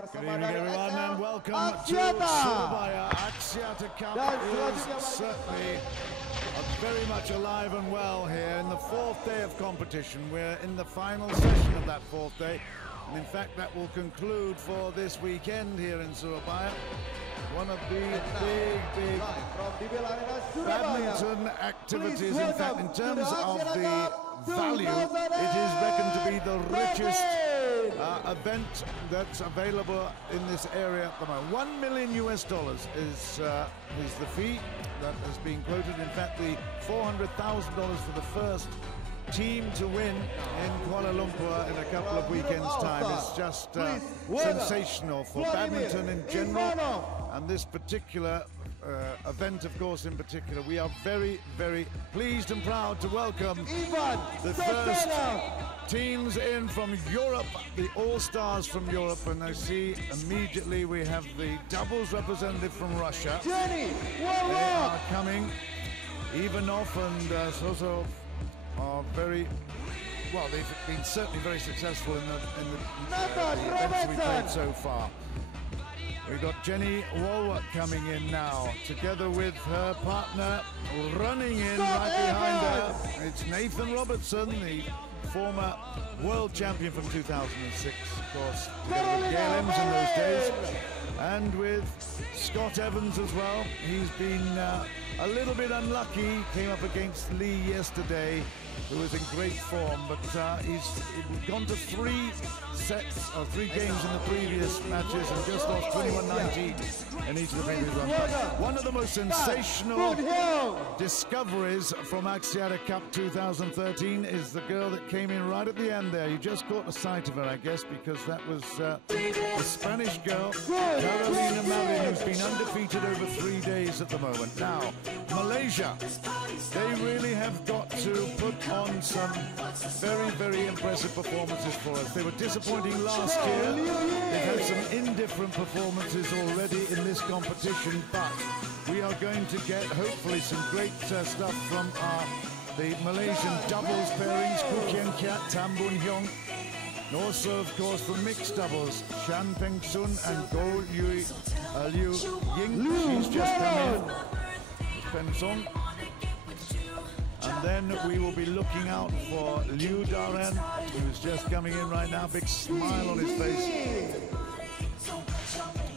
Good evening everyone and welcome to Surabaya. Axiata Cup is certainly very much alive and well here in the fourth day of competition. We're in the final session of that fourth day. And in fact, that will conclude for this weekend here in Surabaya. One of the big badminton activities. In fact, in terms of the value, it is reckoned to be the richest event that's available in this area at the moment. $1 million is the fee that has been quoted. In fact, the $400,000 for the first team to win in Kuala Lumpur in a couple of weekends' time is just sensational for badminton in general, and this particular event, of course, in particular. We are very, very pleased and proud to welcome the first teams in from Europe, the All-Stars from Europe, and I see immediately we have the doubles representative from Russia. They are coming. Ivanov and Sosov are very well. They've been certainly very successful in the events we've played so far. We've got Jenny Walwart coming in now, together with her partner running in right behind her. It's Nathan Robertson, the former world champion from 2006, of course, together with Gail Ems in those days, and with Scott Evans as well. He's been a little bit unlucky, came up against Lee yesterday, who was in great form, but he's gone to 3 sets or 3 games in the previous matches and just lost 21-19 in each of the previous ones. One of the most sensational discoveries from Axiata Cup 2013 is the girl that came in right at the end there. You just caught the sight of her, I guess, because that was the Spanish girl, Carolina Marin, who's been undefeated over 3 days at the moment. Now, Malaysia, they really have got to put on some very, very impressive performances for us. They were disappointing last year. They've had some indifferent performances already in this competition, but we are going to get hopefully some great stuff from the Malaysian doubles pairings, Koo Kian Kiat, Tam Boon Hyung, and also, of course, the mixed doubles, Shan Peng Sun and Go Liu Ying. She's just come in. Peng Song. And then we will be looking out for Liu Daren, who's just coming in right now, big smile on his face.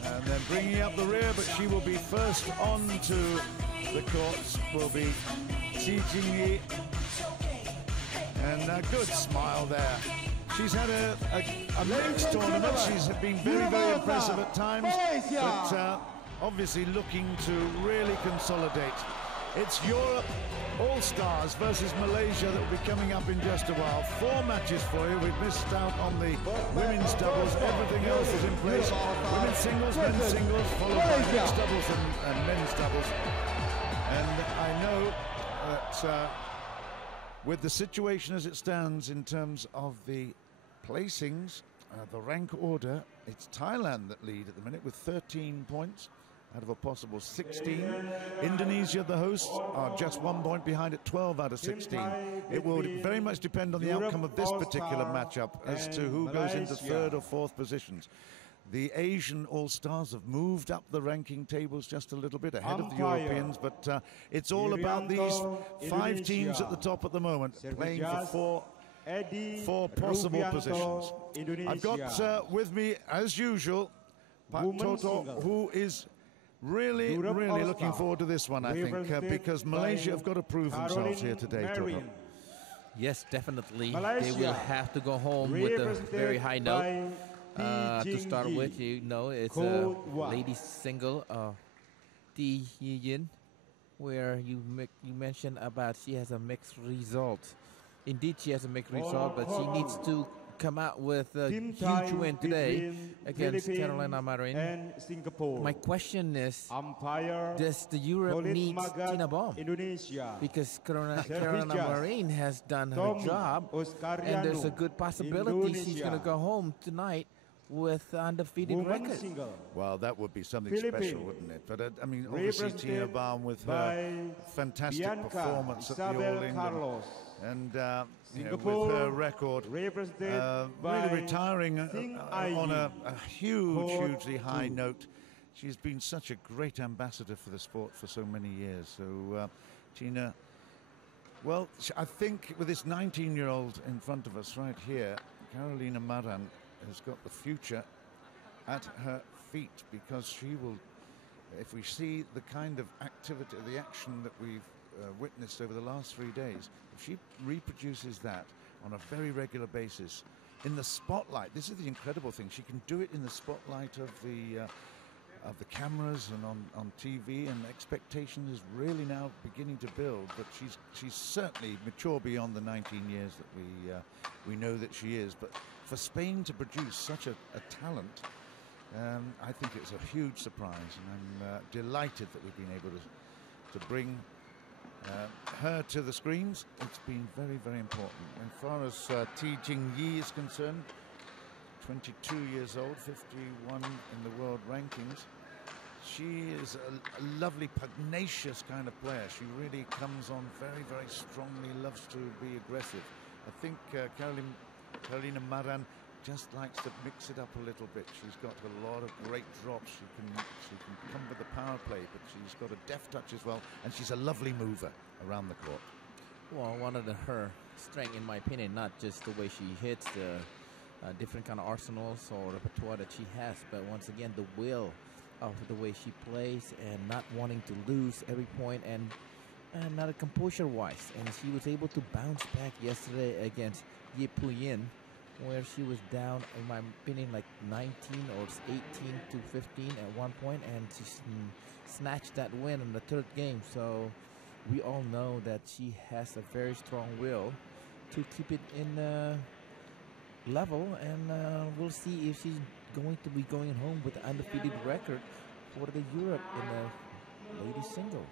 And then bringing up the rear, but she will be first on to the courts, will be Xi Jing. And a good smile there. She's had a mixed tournament. She's been very, very impressive at times, but obviously looking to really consolidate. It's Europe All-Stars versus Malaysia that will be coming up in just a while. 4 matches for you. We've missed out on the women's doubles. Everything else is in place. Women's singles, men's singles, followed by mixed doubles and men's doubles. And I know that with the situation as it stands in terms of the placings, the rank order, it's Thailand that lead at the minute with 13 points. Out of a possible 16. Indonesia, the hosts, are just 1 point behind at 12 out of 16. It will very much depend on the outcome of this particular matchup as to who goes into 3rd or 4th positions. The Asian All-Stars have moved up the ranking tables just a little bit ahead of the Europeans, but it's all about these 5 teams at the top at the moment, playing for 4 possible positions. I've got with me, as usual, Pak Toto, who is really looking forward to this one, I think, because Malaysia have got to prove themselves here today, Toto. Yes, definitely. They will have to go home with a very high note. To start with, you know, it's a ladies single, Ti Yin, where you mentioned about she has a mixed result. Indeed, she has a mixed result, but she needs to come out with a huge win today against Carolina Marin. My question is, does the Europe need Tina Baum? Because Carolina Marin has done her job, and there's a good possibility she's going to go home tonight with undefeated record. Well, that would be something special, wouldn't it? But I mean, obviously Tina Baum with her fantastic performance at the All England And you know, with her record, really retiring on a hugely high note. She's been such a great ambassador for the sport for so many years. So Tina, well, I think with this 19-year-old in front of us right here, Carolina Marin has got the future at her feet, because she will, if we see the kind of activity, the action that we've witnessed over the last 3 days, if she reproduces that on a very regular basis in the spotlight, this is the incredible thing, she can do it in the spotlight of the cameras and on TV, and expectation is really now beginning to build. But she's certainly mature beyond the 19 years that we know that she is. But for Spain to produce such a talent, I think it's a huge surprise, and I'm delighted that we've been able to bring her to the screens. It's been very, very important. As far as Jing is concerned, 22 years old, 51 in the world rankings. She is a lovely, pugnacious kind of player. She really comes on very, very strongly, loves to be aggressive. I think Carolina Marin just likes to mix it up a little bit. She's got a lot of great drops. She can come with the power play, but she's got a deft touch as well, and she's a lovely mover around the court. Well, one of her strength, in my opinion, not just the way she hits, the different kind of arsenals or repertoire that she has, but once again the will of the way she plays and not wanting to lose every point, and not a composure wise. And she was able to bounce back yesterday against Ye Puyin, where she was down, in my opinion, like 19 or 18 to 15 at one point, and she snatched that win in the third game. So we all know that she has a very strong will to keep it in level, and we'll see if she's going to be going home with the undefeated record for the Europe in the ladies single.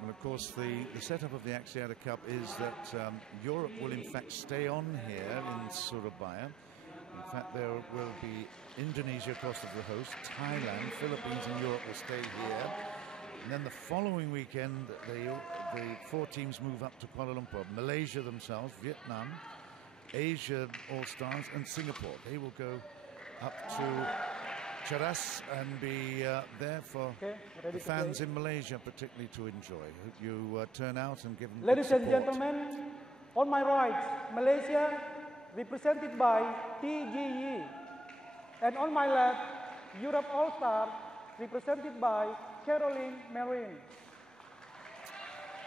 Well, of course, the setup of the Axiata Cup is that Europe will in fact stay on here in Surabaya. In fact, there will be Indonesia, of course, as the host, Thailand, Philippines and Europe will stay here. And then the following weekend, the 4 teams move up to Kuala Lumpur. Malaysia themselves, Vietnam, Asia All-Stars and Singapore. They will go up to Cheras and be there for the fans in Malaysia particularly to enjoy. You turn out and give them Ladies and gentlemen, on my right, Malaysia, represented by TGE. And on my left, Europe All-Star, represented by Caroline Marin.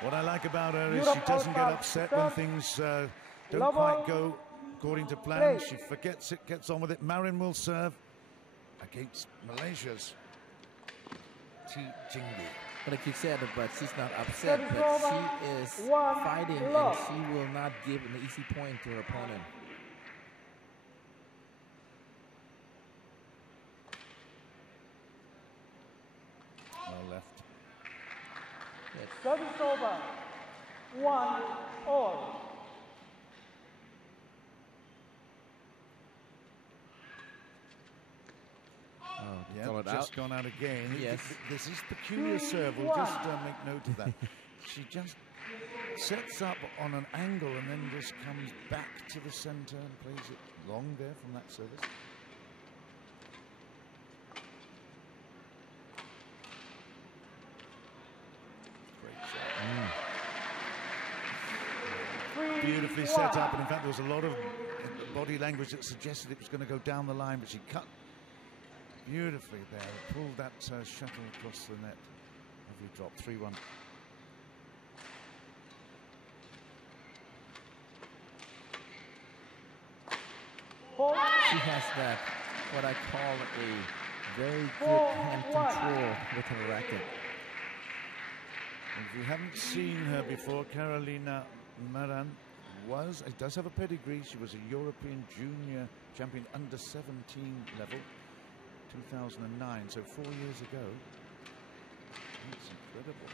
What I like about her is she doesn't get upset when things don't quite go according to plan. She forgets it, gets on with it. Marin will serve against Malaysia's Jing. Like you said, but she's not upset, but she is fighting, and she will not give an easy point to her opponent. Well left. Service over. 1-all. Yeah, just gone out again. Yes. This is peculiar serve. We'll just make note of that. She just sets up on an angle and then just comes back to the center and plays it long there from that service. Great shot. Beautifully set up, and in fact there was a lot of body language that suggested it was going to go down the line, but she cut beautifully there, pulled that shuttle across the net. Lovely drop, 3-1. She has that, what I call a very good hand control with her racket. If you haven't seen her before, Carolina Marin does have a pedigree. She was a European junior champion under 17 level. 2009, so 4 years ago. That's incredible.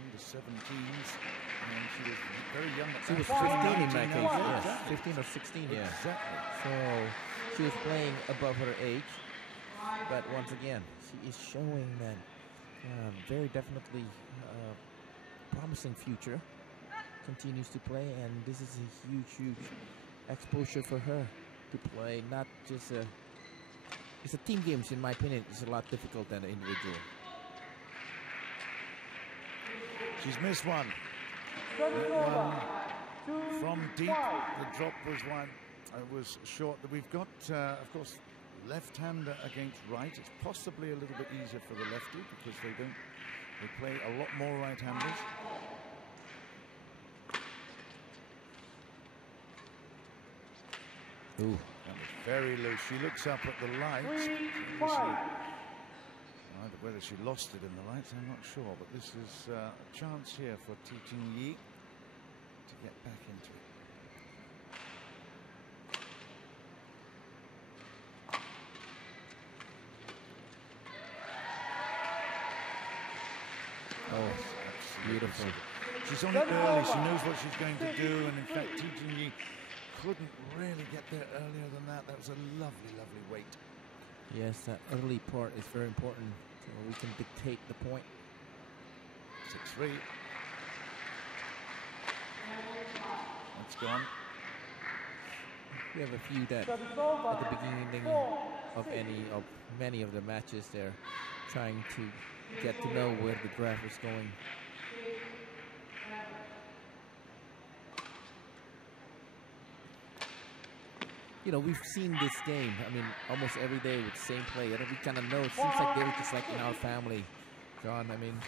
Under 17s, and she was very young at that. She was 15 in that case, yes. 15 or 16, yeah. Exactly. So she was playing above her age, but once again, she is showing that very definitely promising future. continues to play, and this is a huge exposure for her to play. Not just it's a team games, in my opinion. It's a lot difficult than an individual. She's missed one. One from deep. The drop was one. It was short. We've got, of course, left-hander against right. It's possibly a little bit easier for the lefty because they play a lot more right-handers. Ooh. That was very loose. She looks up at the lights. Whether she lost it in the lights, I'm not sure. But this is a chance here for Jing to get back into it. Oh, beautiful. She's on it early. She knows what she's going to do. And in fact, Jing couldn't really get there earlier than that. That was a lovely, lovely wait. Yes, that early part is very important. So we can dictate the point. 6-3. That's gone. We have a few that at the beginning of many of the matches, they're trying to get to know where the graph is going. You know, we've seen this game, I mean, almost every day with the same play. And we kind of know, it seems like they're just like in our family, John. I mean,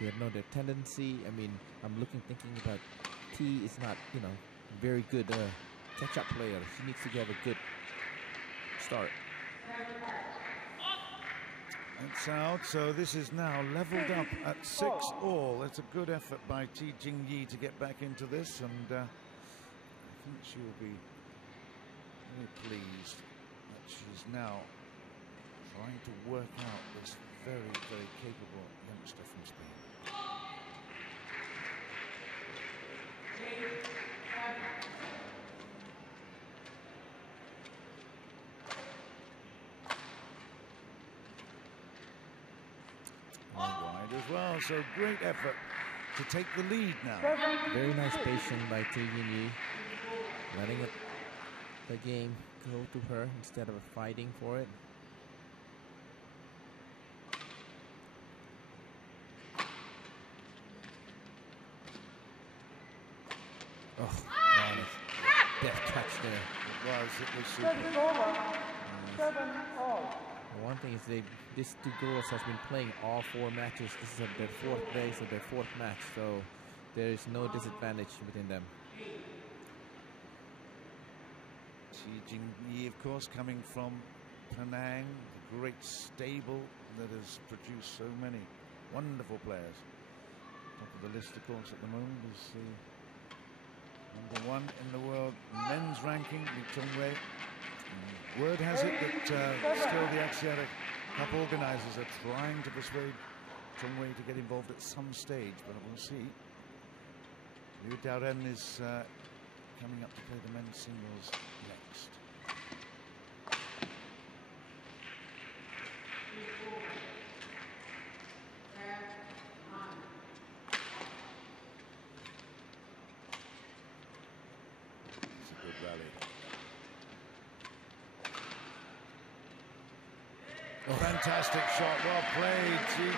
they know their tendency. I mean, I'm thinking about T is not, you know, very good catch-up player. She needs to have a good start. It's out, so this is now leveled up at 6-all. It's a good effort by Jing to get back into this, and I think she'll be very pleased that she's now trying to work out this very, very capable youngster from Spain. Wide as well, so great effort to take the lead now. Very nice patience by Jing, letting the game go to her instead of fighting for it. Oh, nice. Death touch there. It was super. 7-all. One thing is these two girls has been playing all 4 matches. This is their 4th day, so their 4th match. So there is no disadvantage within them. Jing, of course, coming from Penang, the great stable that has produced so many wonderful players. Top of the list, of course, at the moment is the #1 in the world men's ranking, Lee Chong-wei. Word has it that still the Axiata Cup organisers are trying to persuade Chong-wei to get involved at some stage, but we'll see. Liu Daoren is coming up to play the men's singles next. It's a good rally. Oh. Fantastic shot, well played, Jing.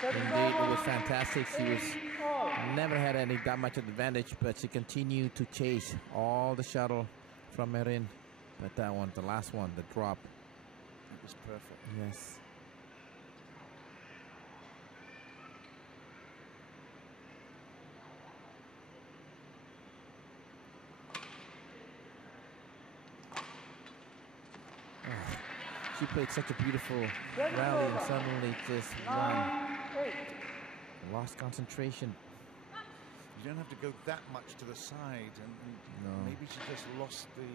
Indeed, it was fantastic. She was never had that much advantage, but she continued to chase all the shuttle from Marin. But that one, the last one, the drop, it was perfect. Yes. She played such a beautiful rally and suddenly just lost concentration. You don't have to go that much to the side, and no. Maybe she just lost it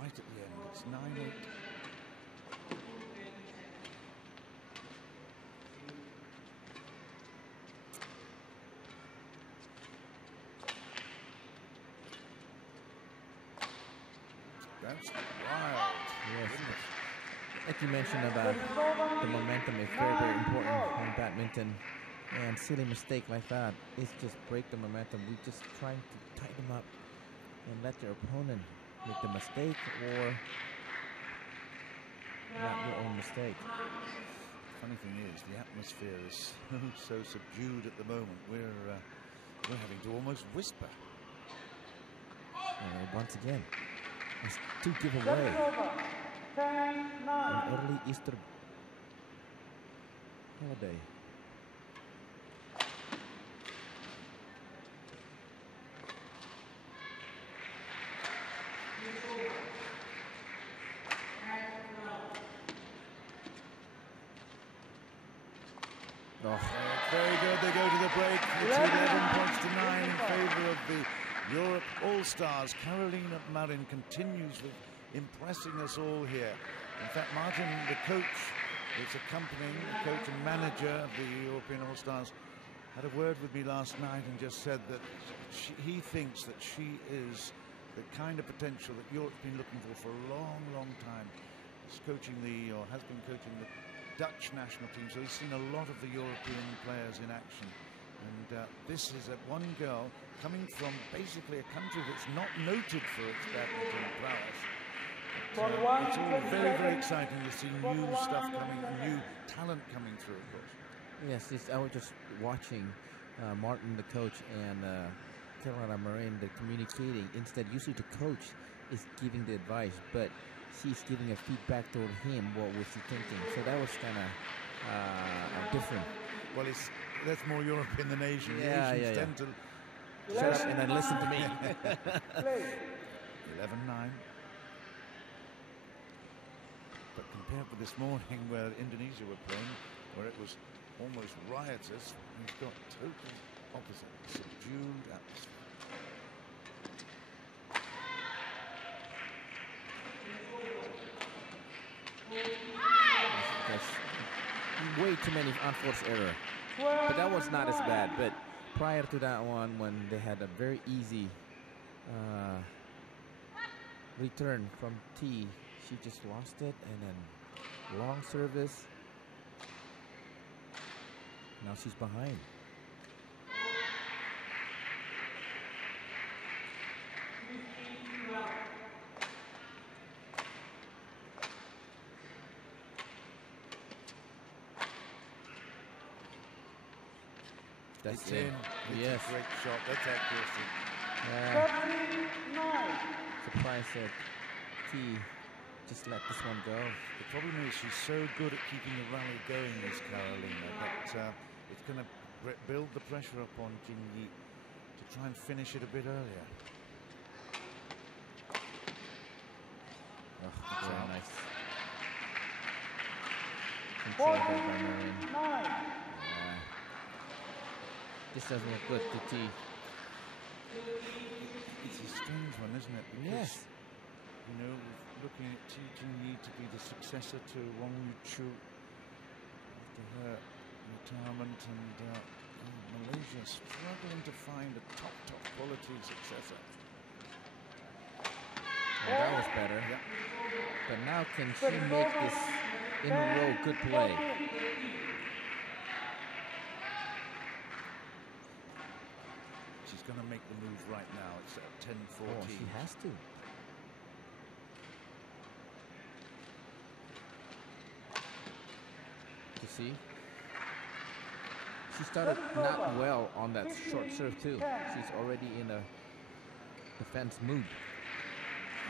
right at the end. It's 9-8. That's wild. Yes. Like you mentioned about the momentum is very, very important in badminton. And silly mistake like that is just break the momentum. We're just trying to tie them up and let your opponent make the mistake or not your own mistake. Funny thing is, the atmosphere is so subdued at the moment. We're having to almost whisper. And once again, it's to give away an early Easter holiday. Very good, they go to the break. It's 11 points to 9 in favor of the Europe All-Stars. Carolina Marin continues with impressing us all here. In fact, Martin, the coach, is accompanying the coach and manager of the European All-Stars, had a word with me last night and just said that he thinks that she is the kind of potential that Europe's been looking for a long, long time. He's coaching has been coaching the Dutch national team, so he's seen a lot of the European players in action. And this is one girl coming from basically a country that's not noted for its badminton prowess. It's all very, very exciting to see new stuff coming, new talent coming through, of course. Yes, I was just watching Martin, the coach, and Carolina Marin, the communicating. Instead, usually the coach is giving the advice, but she's giving a feedback toward him. What was he thinking? So that was kind of different. Well, that's more European than Asian. Yeah, the Asians tend to shut up and then listen to me. 11-9. But compared with this morning where Indonesia were playing, where it was almost riotous, we've got total opposite, subdued atmosphere. Way too many unforced error, but that was not as bad. But prior to that one, when they had a very easy return from T, she just lost it, and then long service. Now she's behind. That's in. Yes. A great shot. That's accuracy. Surprised that T just let this one go. The problem is she's so good at keeping the rally going, this Carolina, but it's going to build the pressure up on Jing to try and finish it a bit earlier. Very nice. Control there by Marin. This doesn't look good to T. It's a strange one, isn't it? Because, yes. You know, looking at T Jing to be the successor to Wang Yuchu after her retirement, and Malaysia struggling to find a top quality successor. Well, that was better. Yeah. But now can she make this in a row good play? She's going to make the move right now. It's at 10-14. Oh, she has to. You see? She started not well on that short serve too. She's already in a defense mood.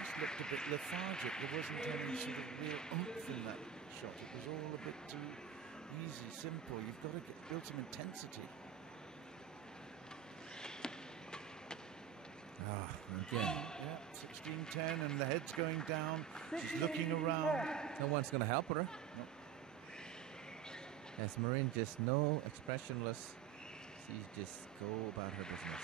Just looked a bit lethargic. There wasn't any sort of real oomph in that shot. It was all a bit too easy, simple. You've got to build some intensity. Again. Yeah, 16-10, and the head's going down. She's looking around. No one's going to help her. Nope. As Marin just no expressionless. She just go about her business.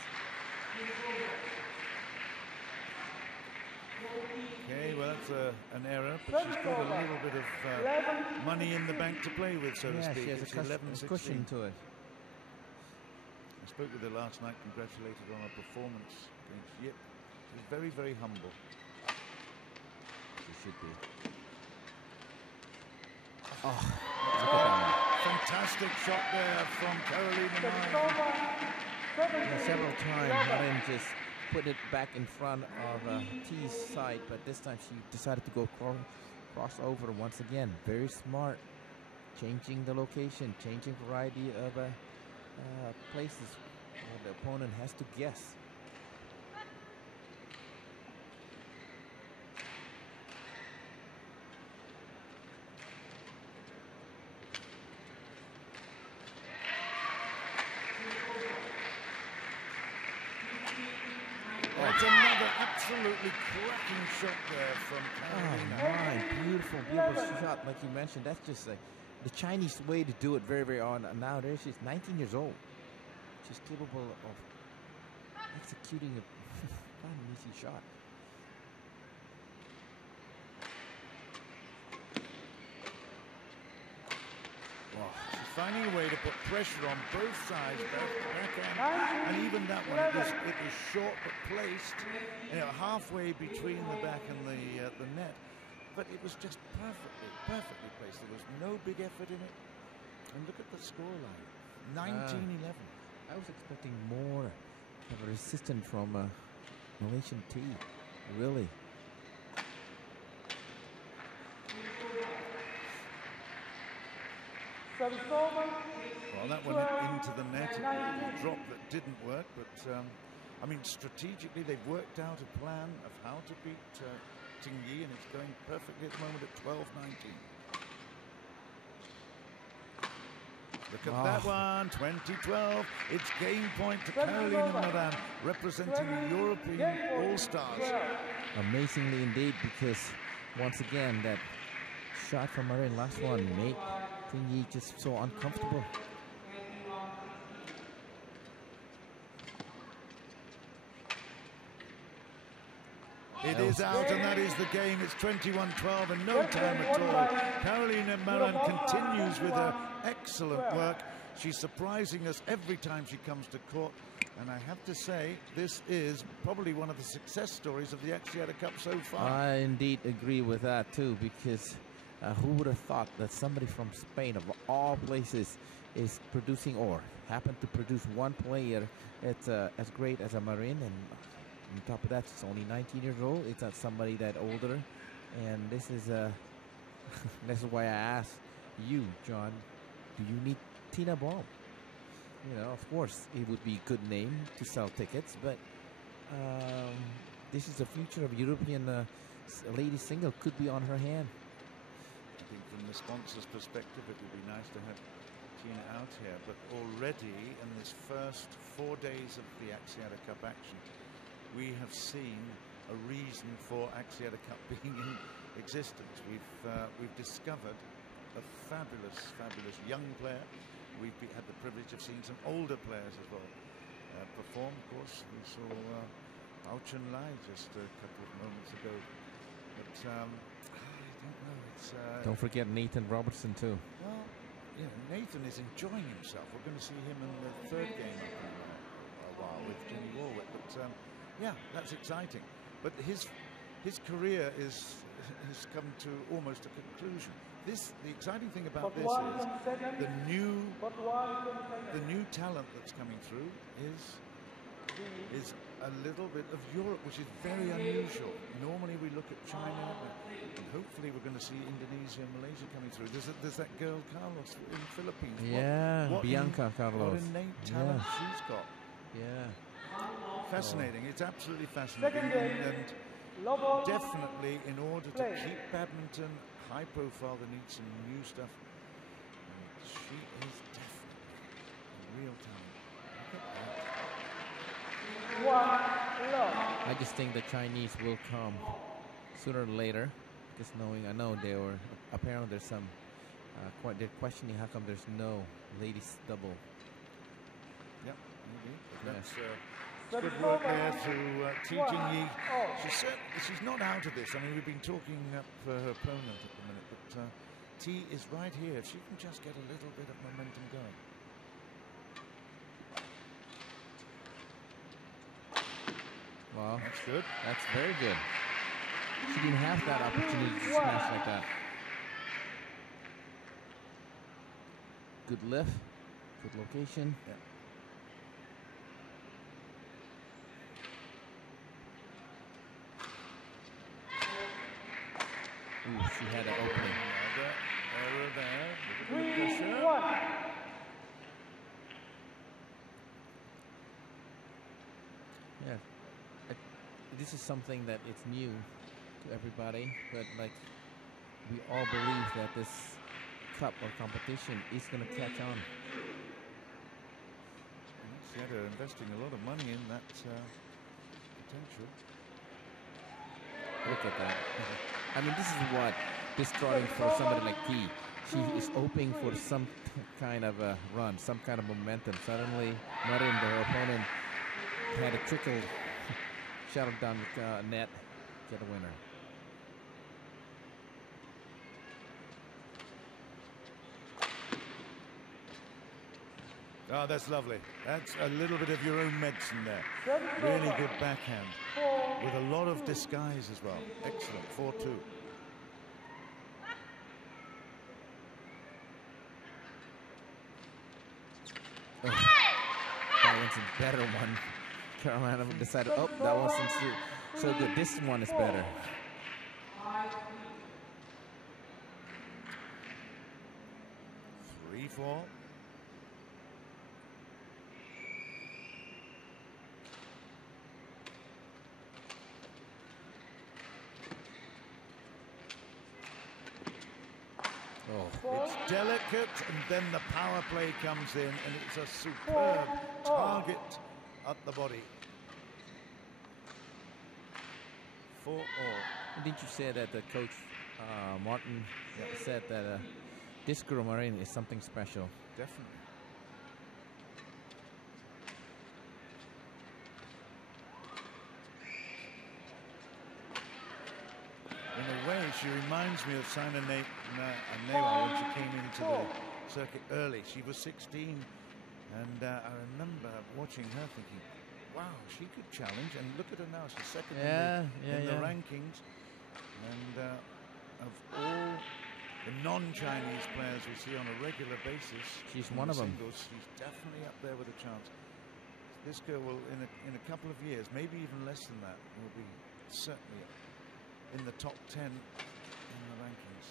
Okay, well that's an error, but she's got a little bit of money in the bank to play with, so to speak. She has a cushion to it. I spoke with her last night, congratulated her on her performance against Yip. She's very, very humble. She should be. Oh, look at that one. fantastic shot there from Carolina Marin. Several times, Marin just put it back in front of T's side, but this time she decided to go cross over once again. Very smart, changing the location, changing variety of places where the opponent has to guess. That's another absolutely cracking shot there from Carolina. Oh my, beautiful, beautiful shot, like you mentioned. That's just like the Chinese way to do it, very, very on. And now there she's 19 years old. She's capable of executing a not an easy shot. Wow. She's finding a way to put pressure on both sides, both the backhand, and even that one, it was short but placed, halfway between the back and the net. But it was just perfectly placed. There was no big effort in it. And look at the scoreline, 19-11. I was expecting more of a resistance from Malaysian T, really. Well, that went into the net, a drop that didn't work, but I mean, strategically they've worked out a plan of how to beat Jing, and it's going perfectly at the moment at 12-19. Look at that one, 2012. It's game point to Carolina Marin, representing the European All-Stars. Amazingly indeed, because once again, that shot from Marin, last one, made Jing just so uncomfortable. It is out, and that is the game. It's 21-12 and no time at all. Carolina Marin continues with her excellent work. She's surprising us every time she comes to court. And I have to say, this is probably one of the success stories of the Axiata Cup so far. I indeed agree with that too, because who would have thought that somebody from Spain, of all places, is producing or happened to produce one player that's as great as a Marin, and on top of that, she's only 19 years old. It's not somebody that older, and this is this is why I asked you, John, do you need Tina Baum? You know, of course, it would be a good name to sell tickets, but this is the future of European ladies single, could be on her hand. I think from the sponsor's perspective, it would be nice to have Tina out here, but already in this first 4 days of the Axiata Cup action, we have seen a reason for Axiata Cup being in existence. We've discovered a fabulous young player. We've had the privilege of seeing some older players as well perform. Of course, we saw Bao Chun Lai just a couple of moments ago. But I don't know. Don't forget Nathan Robertson too. Well, you know, Nathan is enjoying himself. We're going to see him in the third game up in a while with Jimmy Warwick. But yeah, that's exciting. But his career has come to almost a conclusion. The exciting thing about this is the new talent that's coming through is a little bit of Europe, which is very unusual. Normally we look at China, and hopefully we're going to see Indonesia and Malaysia coming through. There's that girl Carlos in the Philippines. Yeah, what Bianca Carlos. What innate talent she's got. Yeah. Fascinating. It's absolutely fascinating. And definitely, in order to keep badminton high profile, they need some new stuff. And she is definitely a real talent. Look at that. I just think the Chinese will come sooner or later. Just knowing, I know they were apparently there's some they're questioning how come there's no ladies double. Yep, maybe. That's good work there to Jing Yi. She's not out of this. I mean, we've been talking up her opponent at the minute, but T is right here. If she can just get a little bit of momentum going. Wow, that's good. That's very good. She didn't have that opportunity to smash like that. Good lift, good location. Yeah. Ooh, she had an opening. Error there. 3-1. Yeah, this is something that it's new to everybody, but like we all believe that this cup or competition is going to catch on. Axiata investing a lot of money in that potential. Look at that. I mean, this is what destroying for somebody like T. She is hoping for some kind of a run, some kind of momentum. Suddenly, Marin, her opponent, had a trickle, shot it down the net, get a winner. Oh, that's lovely. That's a little bit of your own medicine there. Really good backhand with a lot of disguise as well. Excellent. 4-2. Oh, that one's a better one. Carolina decided, oh, that wasn't so good. This one is better. Three, 4. Oh. It's delicate, and then the power play comes in, and it's a superb target at the body. 4-all. Didn't you say that the coach Martin said that this girl Marin is something special? Definitely. In a way, she reminds me of Saina Newa when she came into the circuit early. She was 16, and I remember watching her thinking, wow, she could challenge, and look at her now. She's second in the rankings. And of all the non-Chinese players we see on a regular basis, she's one of them. She's definitely up there with a chance. This girl will, in a couple of years, maybe even less than that, will be certainly in the top 10 in the rankings.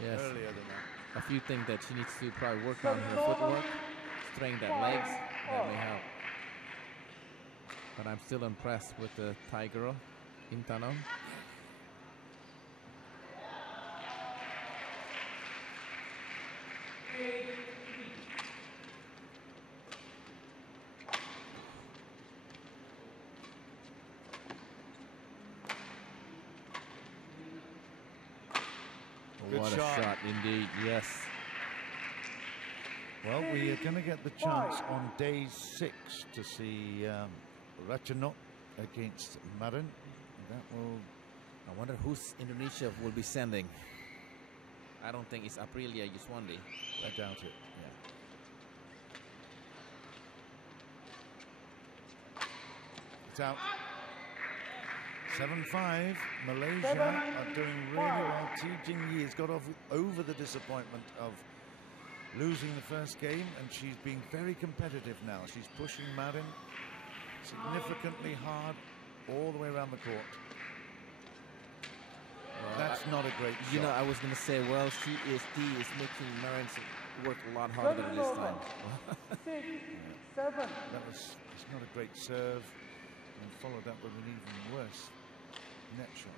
Maybe earlier than that. A few things that she needs to probably work on her footwork, strengthen that legs, that may help. But I'm still impressed with the Thai girl, Intano. What a shot indeed, yes. Well, we are going to get the chance on day 6 to see Ratchanok against Marin. That will. I wonder who's Indonesia will be sending. I don't think it's Aprilia Yuswandi. I doubt it. Yeah. It's out. 7-5. Malaysia are doing really well. Jing has got over the disappointment of losing the first game, and she's being very competitive now. She's pushing Marin significantly hard all the way around the court. That's not a great shot. You know, I was going to say, well, T is making Marin work a lot harder this time. 6, 7. It's not a great serve, and followed up with an even worse net shot.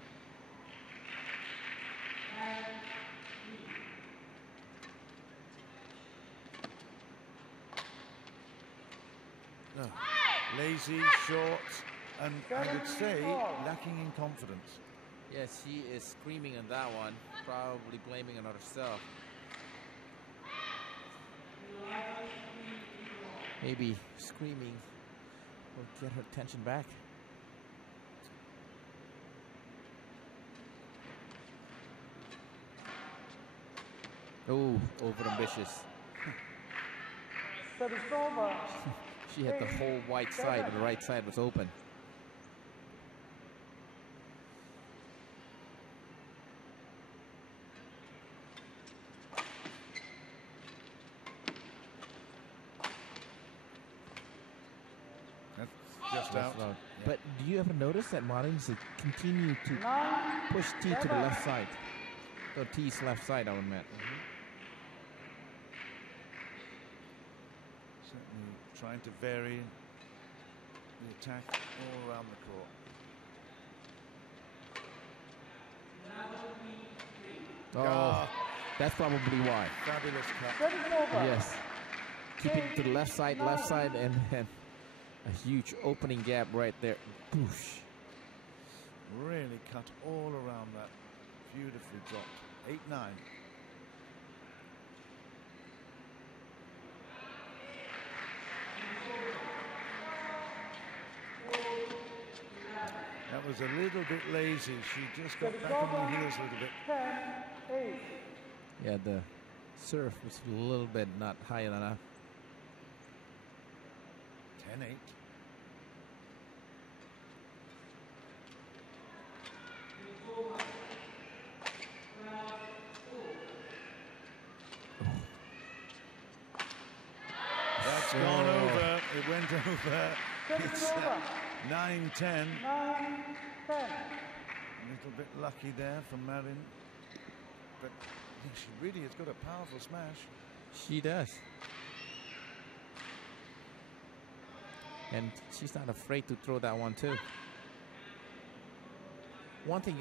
No. Lazy, short, and I would say lacking in confidence. Yes, she is screaming on that one, probably blaming on herself. Maybe screaming will get her tension back. Oh, overambitious. She had the whole white side, but the right side was open. That's just out. Yeah. But do you ever notice that Marin continue to push T to the left side? So T's left side, I would mean. Certainly trying to vary the attack all around the court. Oh, that's probably why. Fabulous cut. Yes. Keep it to the left side, and then a huge opening gap right there. Boosh. Really cut all around that. Beautifully dropped. 8-9. That was a little bit lazy. She just got back on the heels a little bit. Yeah, the serve was a little bit not high enough. 10-8. That's gone over. It went over. It's 9-10. A little bit lucky there from Marin. But she really has got a powerful smash. She does. And she's not afraid to throw that one too. One thing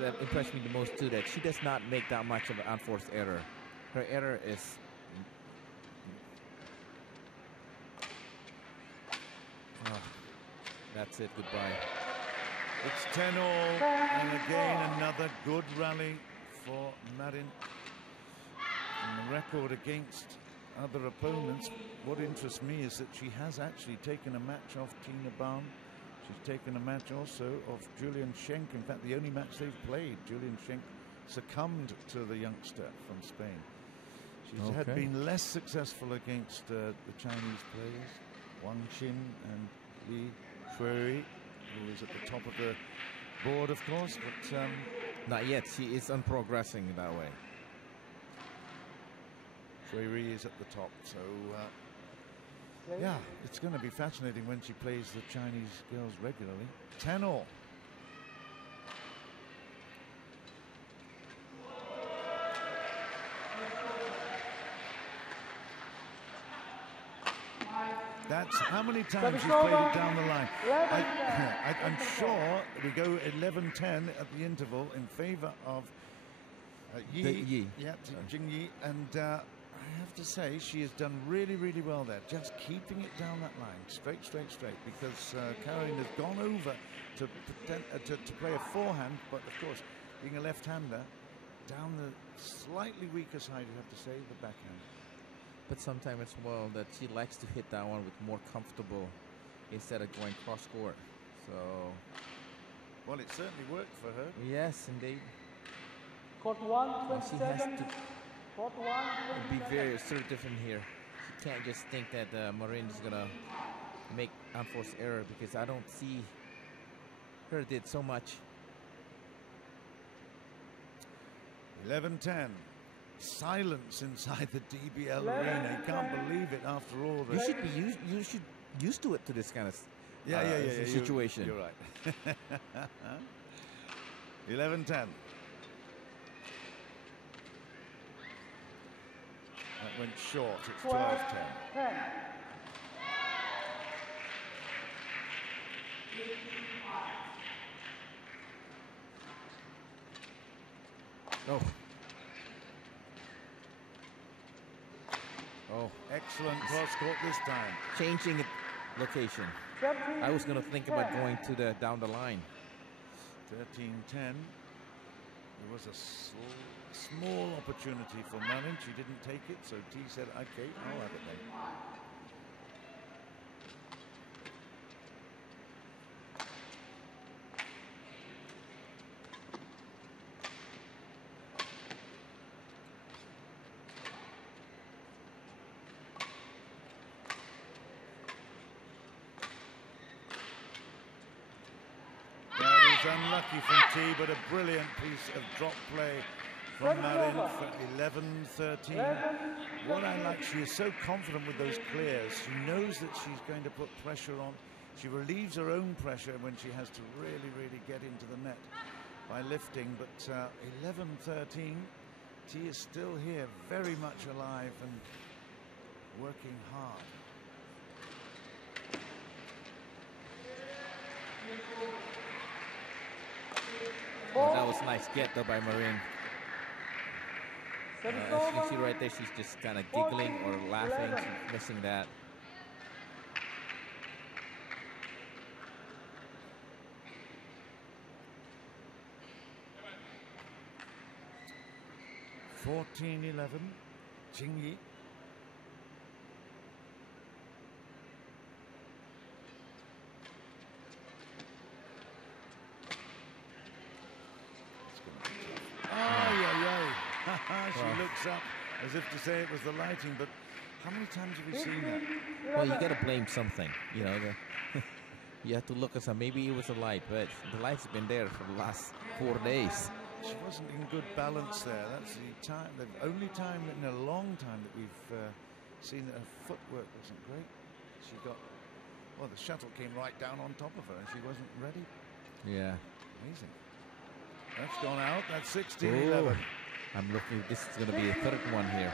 that impressed me the most too, that she does not make that much of an unforced error. Her error is that's it, goodbye. It's 10-all, and again another good rally for Marin. And the record against other opponents, what interests me is that she has actually taken a match off Tina Baum. She's taken a match also of Julian Schenk. In fact, the only match they've played, Julian Schenk succumbed to the youngster from Spain. She's had been less successful against the Chinese players, Wang Qin and Li Shuiri, who is at the top of the board, of course, but not yet. She is unprogressing that way. Shuiri is at the top, so yeah, it's going to be fascinating when she plays the Chinese girls regularly. 10-all. That's how many times she's played it down the line. I'm sure we go 11-10 at the interval in favor of Yi. Yeah, Jing Yi. And I have to say, she has done really, really well there. Just keeping it down that line, straight, because Caroline has gone over to play a forehand, but of course, being a left-hander, down the slightly weaker side, you have to say, the backhand. But sometimes as well that she likes to hit that one with more comfortable instead of going cross-court. So, well, it certainly worked for her. Yes, indeed. Court 1, she has to Court 1, be very assertive in here. She can't just think that Marin is gonna make unforced error, because I don't see her did so much. 11-10. Silence inside the DBL arena. You can't believe it after all this. You should used to it, to this kind of situation. You're right. 11-10. That went short. It's 12-10. Oh. Oh, excellent cross court this time. Changing location. I was going to think about going to the down the line. 13-10. There was a small opportunity for Marin. She didn't take it, so T said, "Okay, I'll have it then." Unlucky from T, but a brilliant piece of drop play from Marin for 11-13. What I like, she is so confident with those clears. She knows that she's going to put pressure on She relieves her own pressure when she has to really, really get into the net by lifting. But 11-13, T is still here, very much alive and working hard. Oh, that was a nice get though by Marin. As you can see right there, she's just kind of giggling or laughing. She's missing that. (14-11), Jing. She looks up as if to say it was the lighting, but how many times have we seen that? Well, you got to blame something, you know. You have to look at some. Maybe it was a light, but the light's been there for the last 4 days. She wasn't in good balance there. That's the only time in a long time that we've seen that her footwork wasn't great. She got, well, the shuttle came right down on top of her and she wasn't ready. Yeah. Amazing. That's gone out. That's 16-11. I'm looking, this is going to be a third one here.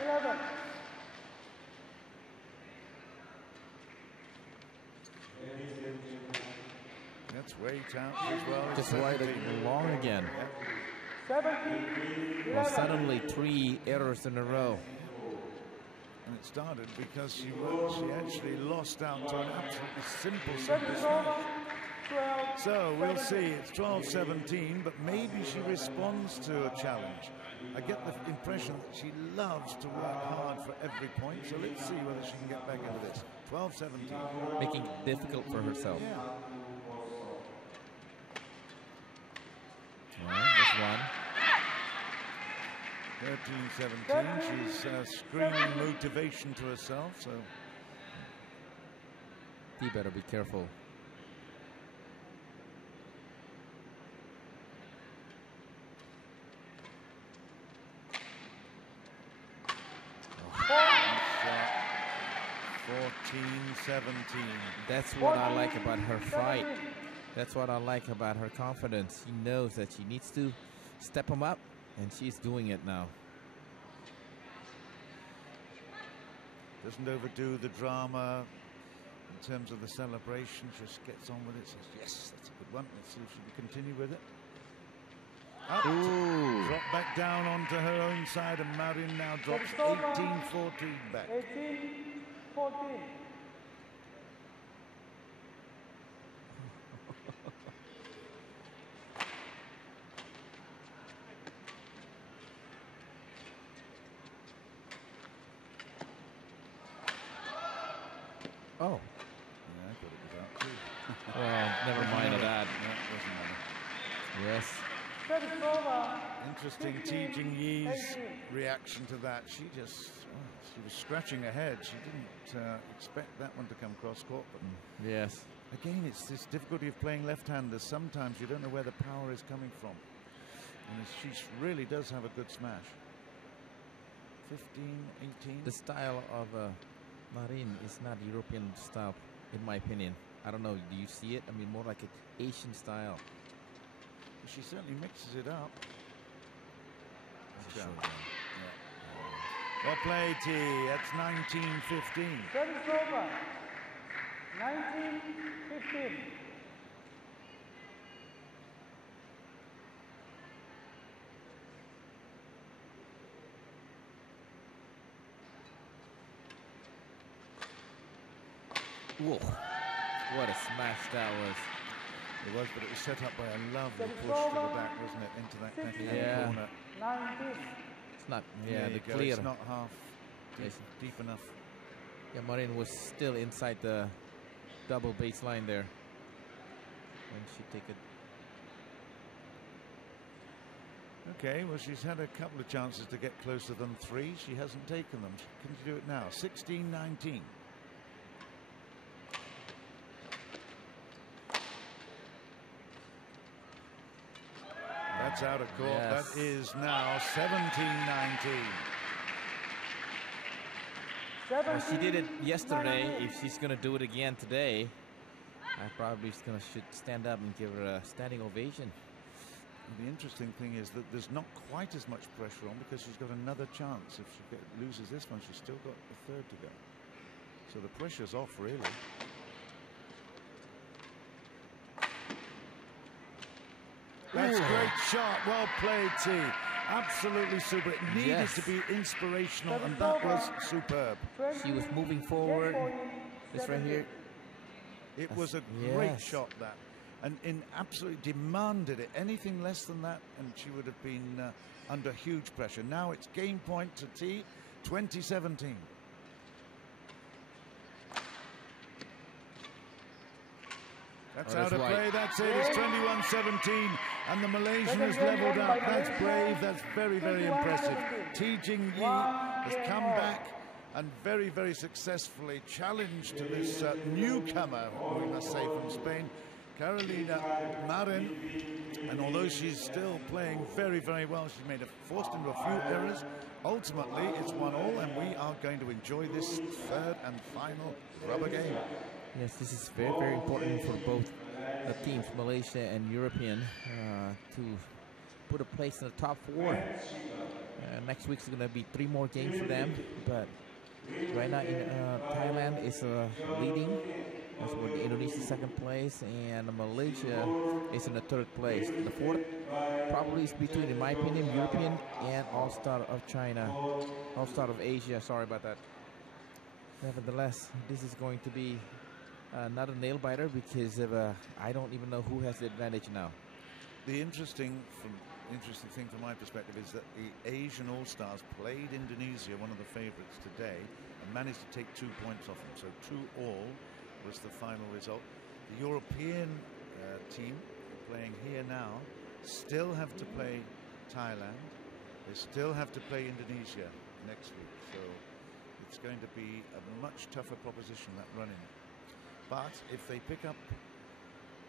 That's way out as well. Just right along again. Well, suddenly 3 errors in a row. And it started because she actually lost out to an absolutely simple smash. So we'll see. It's 12-17, but maybe she responds to a challenge. I get the impression that she loves to work hard for every point. So let's see whether she can get back into this. 12-17. Making it difficult for herself. Yeah. All right, this one. 13-17. She's screaming motivation to herself. So you better be careful. Oh, 14-17. That's what I like about her fight. That's what I like about her confidence. She knows that she needs to step them up, and she's doing it now. Doesn't overdo the drama in terms of the celebration. Just gets on with it. Says, yes, that's a good one. Let's see if she can continue with it. Up, drop back down onto her own side, and Marin now drops 18-14 back. 18-14. Oh. Yeah, I thought it was out too. Well, never mind that. No, it doesn't matter. Yes. Interesting Jing Yi's reaction to that. She just, she was scratching her head. She didn't expect that one to come cross court. But yes. Again, it's this difficulty of playing left-handers. Sometimes you don't know where the power is coming from. And she really does have a good smash. 15-18. The style of Marin is not European style, in my opinion. I don't know. Do you see it? I mean, more like an Asian style. She certainly mixes it up. Sure. Yeah. Well played, T. That's 19-15. Service over. 19-15. Whoa. What a smash that was. It was, but it was set up by a lovely push to the back, wasn't it? Into that backhand corner. 19. It's not, the clear. It's not half deep enough. Yeah, Marin was still inside the double baseline there. And she take it. Okay, well, she's had a couple of chances to get closer than 3. She hasn't taken them. Can she do it now? 16-19. That's out of court. Yes. That is now 17-19. Well, she did it yesterday. If she's going to do it again today, I probably should stand up and give her a standing ovation. The interesting thing is that there's not quite as much pressure on because she's got another chance. If she loses this one, she's still got a third to go. So the pressure's off, really. That's a great shot. Well played, T. Absolutely super. It needed to be inspirational, and that was superb. She was moving forward. This right here. It was a great shot, that. And absolutely demanded it. Anything less than that, and she would have been under huge pressure. Now it's game point to T, 2017. That's out of play. That's it. It's 21-17, and the Malaysian has leveled up. That's brave. That's very, very impressive. Jing has come back and very, very successfully challenged this newcomer, we must say, from Spain, Carolina Marin. And although she's still playing very, very well, she's made forced into a few errors. Ultimately, it's 1-1, and we are going to enjoy this third and final rubber game. Yes, this is very, very important for both teams, Malaysia and European, to put a place in the top 4. Next week's going to be 3 more games for them, but right now Thailand is leading. That's with Indonesia 2nd place, and Malaysia is in the 3rd place. The 4th probably is between, in my opinion, European and All-Star of China, All-Star of Asia. Sorry about that. Nevertheless, this is going to be not a nail biter, because of, I don't even know who has the advantage now. The interesting thing from my perspective is that the Asian All-Stars played Indonesia, one of the favorites, today, and managed to take 2 points off them. So 2-2 was the final result. The European team playing here now still have to play Thailand. They still have to play Indonesia next week. So it's going to be a much tougher proposition, that running. But if they pick up,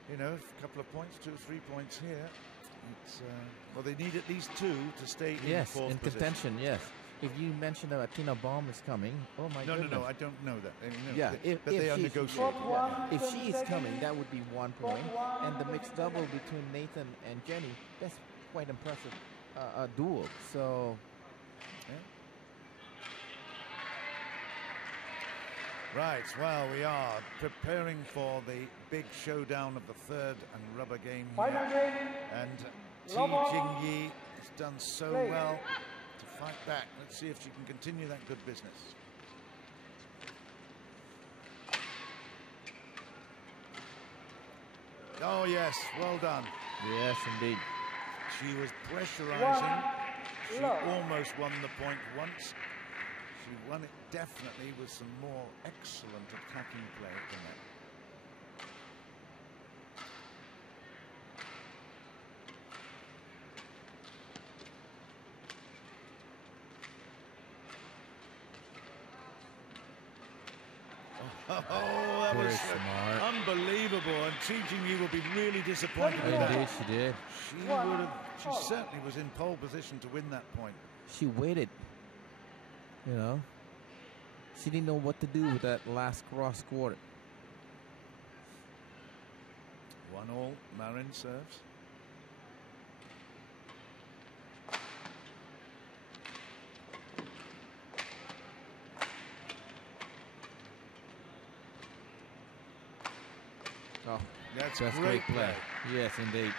you know, a couple of points, 2-3 points here, it's well, they need at least 2 to stay in the 4th in contention. position. Yes. If you mentioned that Tina Baum is coming, oh my goodness. No, I don't know that. I mean, no, yeah, but they are negotiating. If she is coming, that would be 1 point. And the mixed double between Nathan and Jenny, that's quite impressive. A duel. So. Yeah. Right, well, we are preparing for the big showdown of the 3rd and rubber game here. And Jing has done so well to fight back. Let's see if she can continue that good business. Oh, yes, well done. Yes, indeed. She was pressurizing. She almost won the point once. She won it definitely with some more excellent attacking play at the net. Oh, that was unbelievable, and Jing will be really disappointed with that. Indeed, she did. She certainly was in pole position to win that point. She waited. You know, she didn't know what to do with that last cross court. 1-1, Marin serves. Oh, that's great play. Yes, indeed.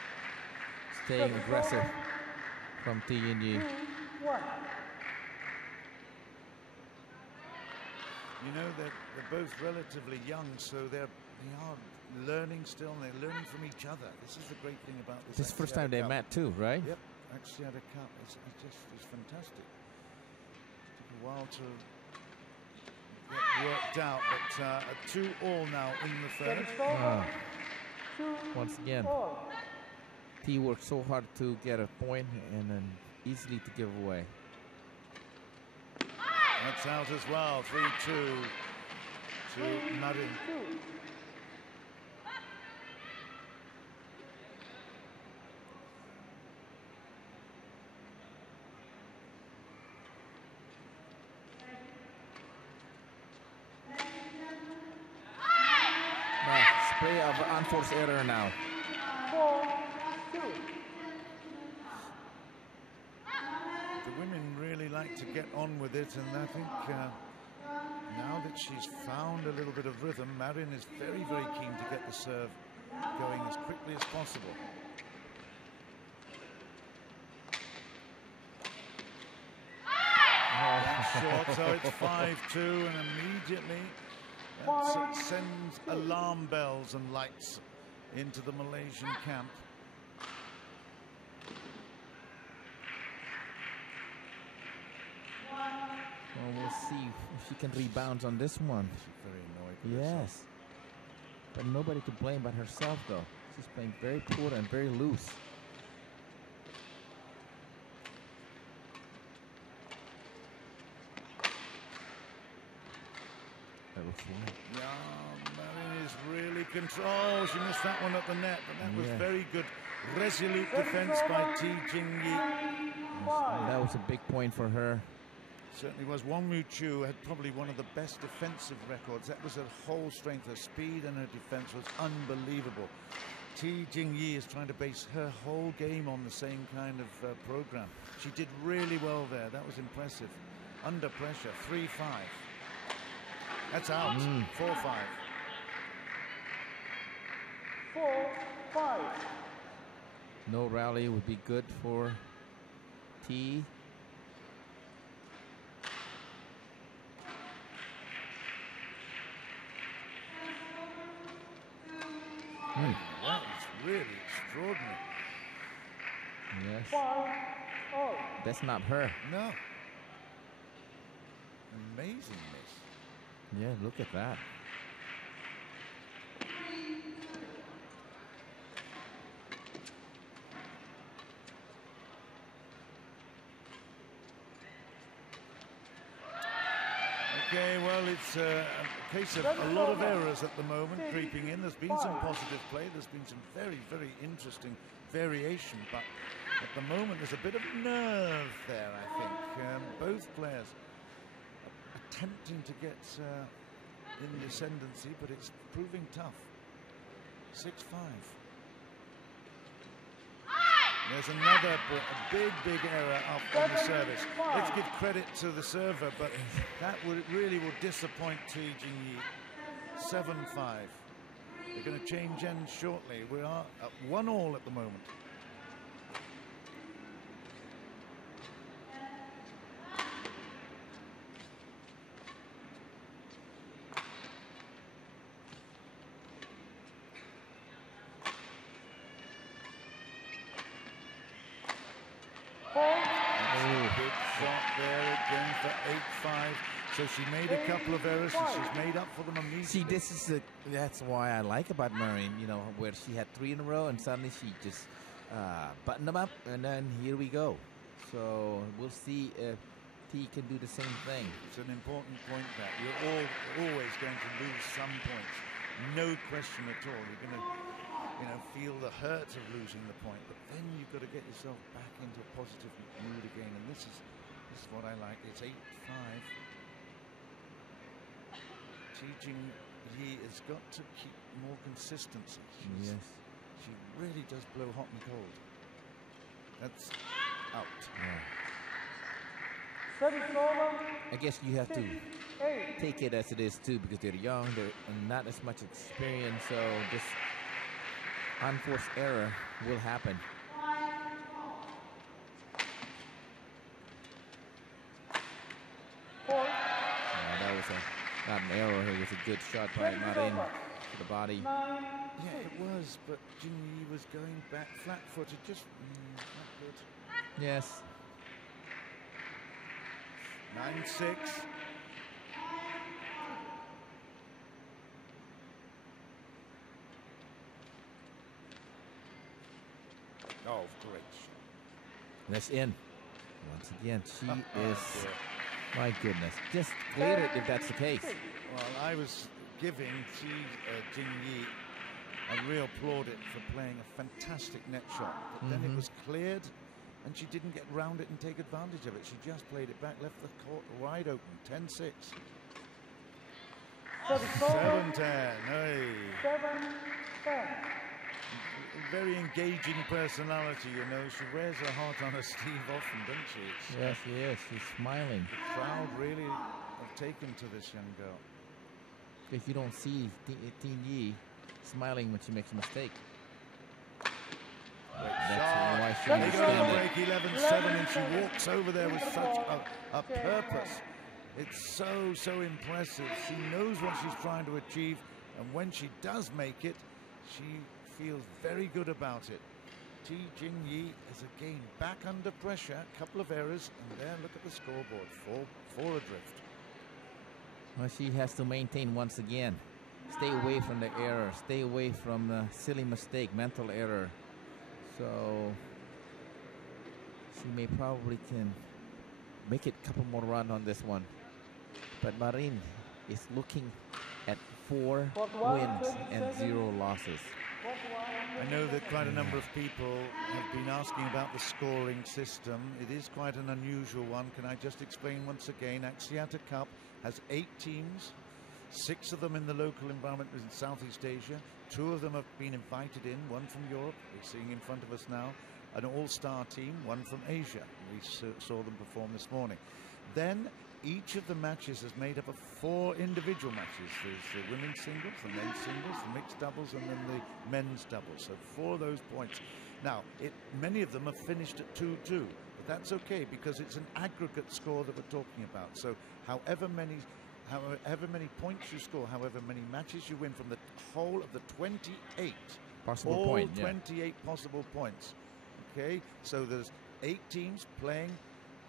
Staying aggressive from Jing. You know, they're both relatively young, so they are learning still, and they're learning from each other. This is the great thing about this. This is the first time they met too, right? Yep, Axiata Cup. It's fantastic. It took a while to get worked out, but a 2-2 now in the 3rd. Once again, T worked so hard to get a point and then easily to give away. That's out as well. 3-2 to Marin. display of unforced error now. 4-2. The women really like to get on with it, and I think now that she's found a little bit of rhythm, Marin is very, very keen to get the serve going as quickly as possible. Short, so it's 5-2, and immediately that sends alarm bells and lights into the Malaysian camp. Well, we'll see if she can rebound on this one. She's very annoyed with Yes. herself. But nobody to blame but herself, though. She's playing very poor and very loose. That looks right. Yeah, Marin is really control. She missed that one at the net, but that was very good, resolute defense by Jing. That was a big point for her. Certainly was. Wang Mu-Chu had probably one of the best defensive records. That was her whole strength. Her speed and her defense was unbelievable. Jing is trying to base her whole game on the same kind of program. She did really well there. That was impressive. Under pressure, 3-5. That's out. 4-5. 4-5. No rally would be good for T. That is really extraordinary. Yes. 5-all. That's not her. No. Amazing miss. Yeah, look at that. Okay, well, it's a case of a lot of errors at the moment creeping in. There's been some positive play. There's been some very, very interesting variation. But at the moment, there's a bit of nerve there, I think. Both players attempting to get in the ascendancy, but it's proving tough. 6-5. There's another big error up on the service. Let's give credit to the server, but that really will disappoint Jing. 7-5. They're going to change ends shortly. We are at 1-all at the moment. So she made a couple of errors and she's made up for them immediately. See, that's why I like about Marin, you know, where she had 3 in a row and suddenly she just buttoned them up, and then here we go. So we'll see if T can do the same thing. It's an important point that you're always going to lose some points. No question at all. You're going to, feel the hurt of losing the point, but then you've got to get yourself back into a positive mood again. And this is what I like. It's 8-5. Jing has got to keep more consistency. She really does blow hot and cold. That's out. I guess you have to take it as it is too, because they're young, they're not as much experience, so this unforced error will happen. That was not an error, it was a good shot by Marin to the body. Yeah, it was, but Jing was going back flat-footed, just not good. Yes. 9-6. Oh, great. That's in. Once again, she is, my goodness, just cleared it if that's the case. Well, I was giving Jing a real plaudit for playing a fantastic net shot, but then it was cleared and she didn't get round it and take advantage of it. She just played it back, left the court wide open. 10-6. 7-10. Hey. 10. Very engaging personality, you know. She wears her heart on her sleeve often, doesn't she? Yes, she is. She's smiling. The crowd really have taken to this young girl. If you don't see Ting Yi smiling when she makes a mistake. That's why she understands it. Break 11-7, and she walks over there with such a purpose. It's so impressive. She knows what she's trying to achieve, and when she does make it, she feels very good about it. Jing Yi is again back under pressure. A couple of errors, and there, look at the scoreboard. Four adrift. Well, she has to maintain once again. Stay away from the error. Stay away from the silly mistake, mental error. So she may probably can make it a couple more runs on this one. But Marin is looking at 4 wins and 0 losses. I know that quite a number of people have been asking about the scoring system. It is quite an unusual one. Can I just explain once again? Axiata Cup has 8 teams, 6 of them in the local environment in Southeast Asia. 2 of them have been invited in, 1 from Europe, we're seeing in front of us now, an all-star team, 1 from Asia. We saw them perform this morning. Then each of the matches is made up of 4 individual matches. There's the women's singles, the men's singles, the mixed doubles, and then the men's doubles. So 4 of those points. Now, many of them are finished at 2-2, but that's okay because it's an aggregate score that we're talking about. So however many points you score, however many matches you win from the whole of the 28 possible points, 28 possible points. Okay, so there's 8 teams playing,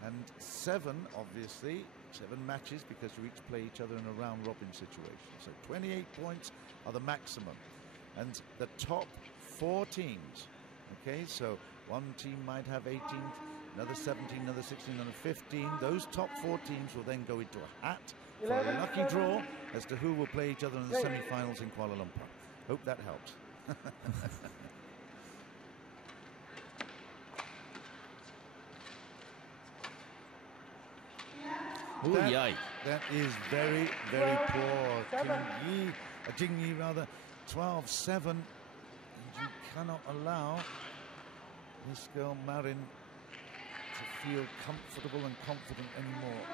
and 7, obviously, 7 matches because you each play each other in a round robin situation. So 28 points are the maximum, and the top 4 teams. Okay, so one team might have 18, another 17, another 16, another 15. Those top 4 teams will then go into a hat for a lucky draw as to who will play each other in the semi-finals in Kuala Lumpur. Hope that helps. That is very, very poor. Jing Yi, 12-7. And you cannot allow this girl Marin to feel comfortable and confident anymore.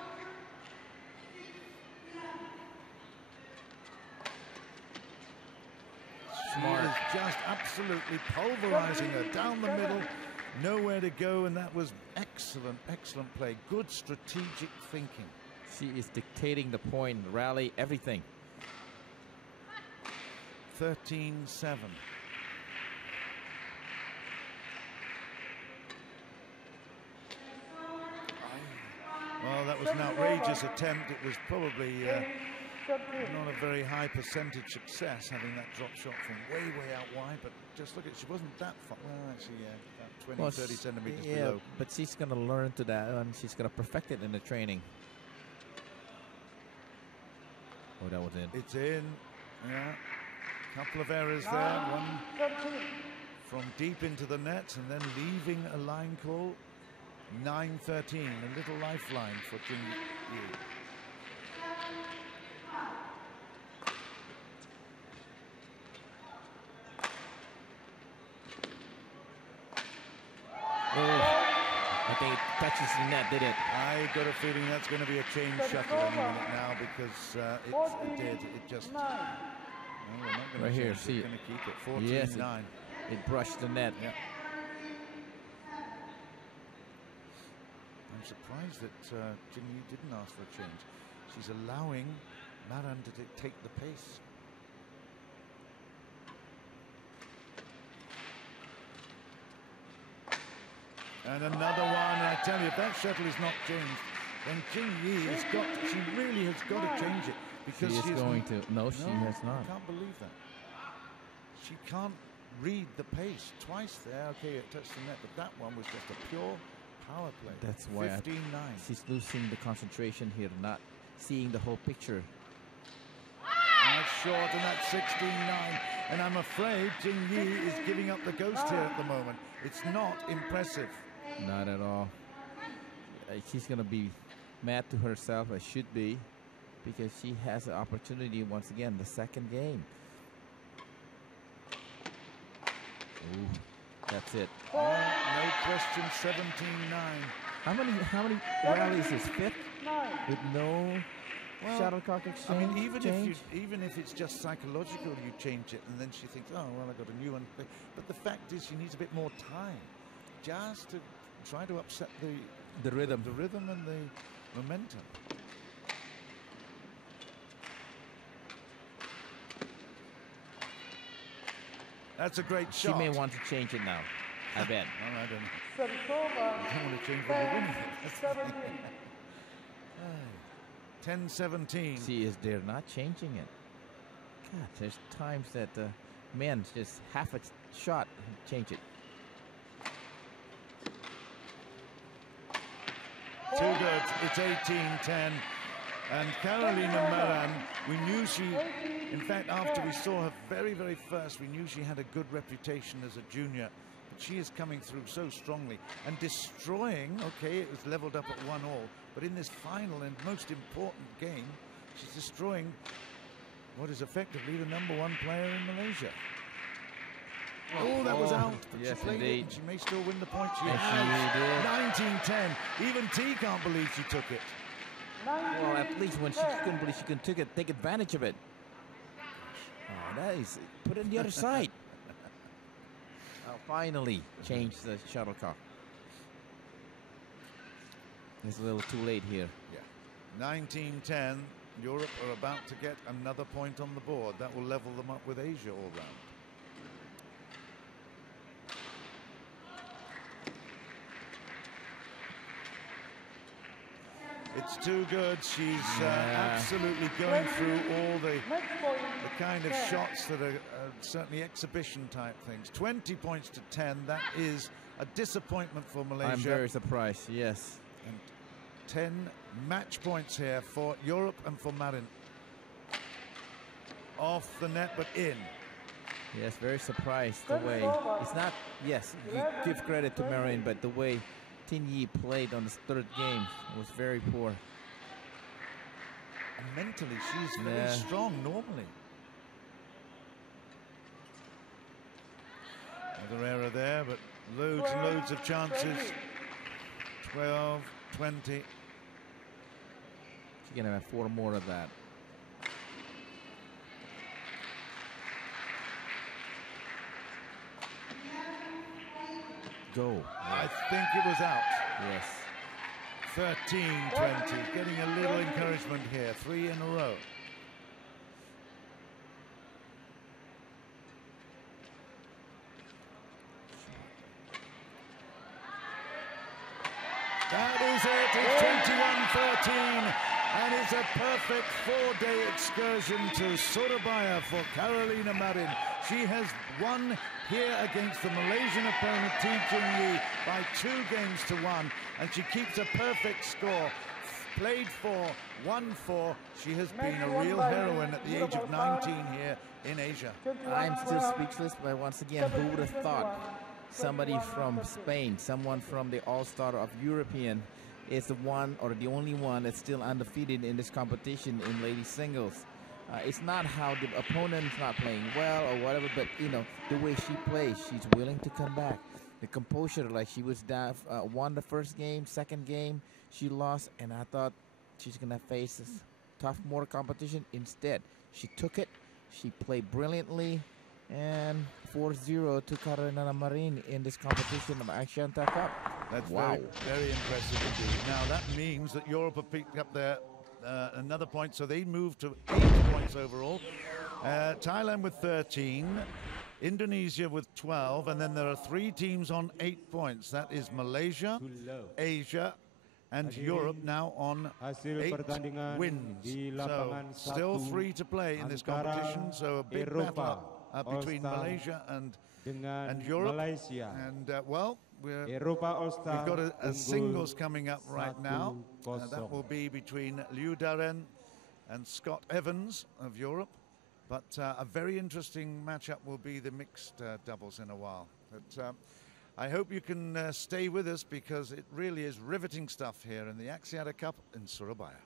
She is just absolutely pulverizing her down the middle, nowhere to go, and that was excellent, excellent play. Good strategic thinking. She is dictating the point, rally, everything. 13-7. Well, that was an outrageous attempt. It was probably not a very high percentage success, having that drop shot from way out wide. But just look at, she wasn't that far. Well, actually, about 20, 30 centimeters below. But she's going to learn to that, and she's going to perfect it in the training. Oh, that was in. It's in. Yeah. Couple of errors there. One from deep into the net, and then leaving a line call. 9-13, a little lifeline for Jing Yi. I think it touches the net, did it? I got a feeling that's going to be a chain shuttle in a minute now because it did. It just... No, we're not going right to here, see see it. Going to keep it. 14-9. Yes, it brushed the net. Yeah. I'm surprised that Jing Yi didn't ask for a change. She's allowing Marin to dictate the pace. And another one. I tell you, if that shuttle is not changed, then Jing Yi has got to, she really has got to change it. Because she is going to. No, she has not. I can't believe that. She can't read the pace. Twice there, okay, it touched the net, but that one was just a pure power play. That's why 15-9. She's losing the concentration here, not seeing the whole picture. That's short, and that's 16-9. And I'm afraid Jing Yi is giving up the ghost here at the moment. It's not impressive. Not at all. She's going to be mad to herself, as should be, because she has the opportunity once again, the second game. Ooh, that's it. No question, 17-9. How many rallies is fifth with no shuttlecock exchange? I mean, even if it's just psychological, you change it, and then she thinks, oh well, I got a new one. But the fact is, she needs a bit more time, just to try to upset the rhythm and the momentum. That's a great shot. She may want to change it now. I bet. Well, I don't know. I don't want to change when you're winning it. 10-17. See, they're not changing it. God, there's times that men just half a shot and change it. Too good. It's 18-10. And Carolina Marin, we knew she, in fact, after we saw her very, very first, we knew she had a good reputation as a junior. But she is coming through so strongly and destroying, okay, it was leveled up at 1-1, but in this final and most important game, she's destroying what is effectively the #1 player in Malaysia. Oh, that was out. But yes, she played indeed. it and she may still win the point. She Yes, has 19-10. Even T can't believe she took it. Well, at least when she couldn't believe she could take advantage of it. Oh, that is, put it on the other side. Finally change the shuttlecock. It's a little too late here. Yeah. 19-10. Europe are about to get another point on the board. That will level them up with Asia all round. It's too good. She's absolutely going through all the kind of shots that are certainly exhibition type things. 20 points to 10. That is a disappointment for Malaysia. I'm very surprised, yes. And 10 match points here for Europe and for Marin. Off the net, but in. Yes, very surprised the way. It's not, yes, you give credit to Marin, but the way Tin Yi played on his third game was very poor. And mentally, she's very strong normally. Another error there, but loads and loads of chances. 12, 20. She's going to have 4 more of that. Go. I think it was out. Yes. 13-20. Getting a little encouragement here. 3 in a row. That is it. It's 21-13. And it's a perfect 4-day excursion to Surabaya for Carolina Marin. She has won here against the Malaysian opponent T Jing by 2 games to 1, and she keeps a perfect score. Played 4, won 4. She has been a real heroine at the age of 19 here in Asia. I'm still speechless, but once again, who would have thought somebody from Spain, someone from the All-Star of European, is the one or the only one that's still undefeated in this competition in ladies singles. It's not how the opponent's not playing well or whatever, but you know the way she plays, she's willing to come back. The composure, like she was down, won the first game, second game she lost, and I thought she's gonna face this tough more competition. Instead, she took it. She played brilliantly, and 4-0 to Carolina Marin in this competition of Axiata Cup. That's very, very impressive indeed. Now that means that Europe have picked up their another point, so they move to 8 points overall. Thailand with 13, Indonesia with 12, and then there are 3 teams on 8 points. That is Malaysia, Asia, and Europe now on 8 wins. So still 3 to play in this competition. So a big battle between Malaysia and Europe. And well, we've got a singles coming up right now. That will be between Liu Daren and Scott Evans of Europe. But a very interesting matchup will be the mixed doubles in a while. But I hope you can stay with us, because it really is riveting stuff here in the Axiata Cup in Surabaya.